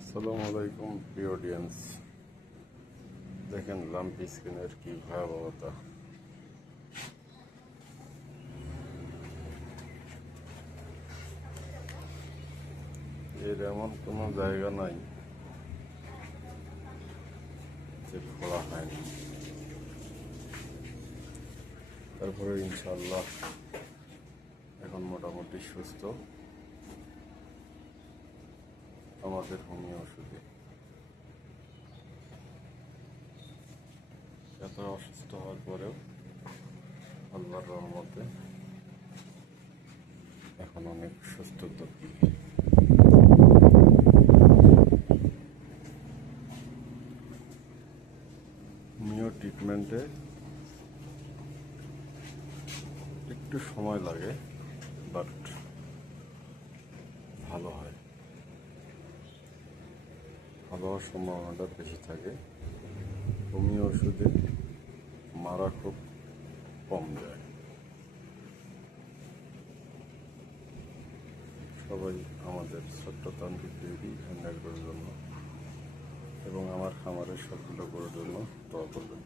আসসালামু আলাইকুম প্রিয় অডিয়েন্স। দেখেন লাম্পি স্কিনের কি ভয়াবহতা। এর এমন কোনো জায়গা নাই যে খোলা হয়নি। তারপরে ইনশাল্লাহ এখন মোটামুটি সুস্থ আমাদের হোমিও ওষুধে। এত অসুস্থ হওয়ার পরেও আল্লাহর রহমতে এখন অনেক সুস্থতা ফিরে। হোমিও ট্রিটমেন্টে একটু সময় লাগে, বাট ভালো হয়, ভালো হওয়ার সম্ভাবনাটা বেশি থাকে। হোমিও ওষুধে মারা খুব কম যায়। সবাই আমাদের ছোট্ট তান্ত্রিক বেবি হ্যান্ডেল করার জন্য এবং আমার খামারের সবগুলো করার জন্য দোয়া করবেন।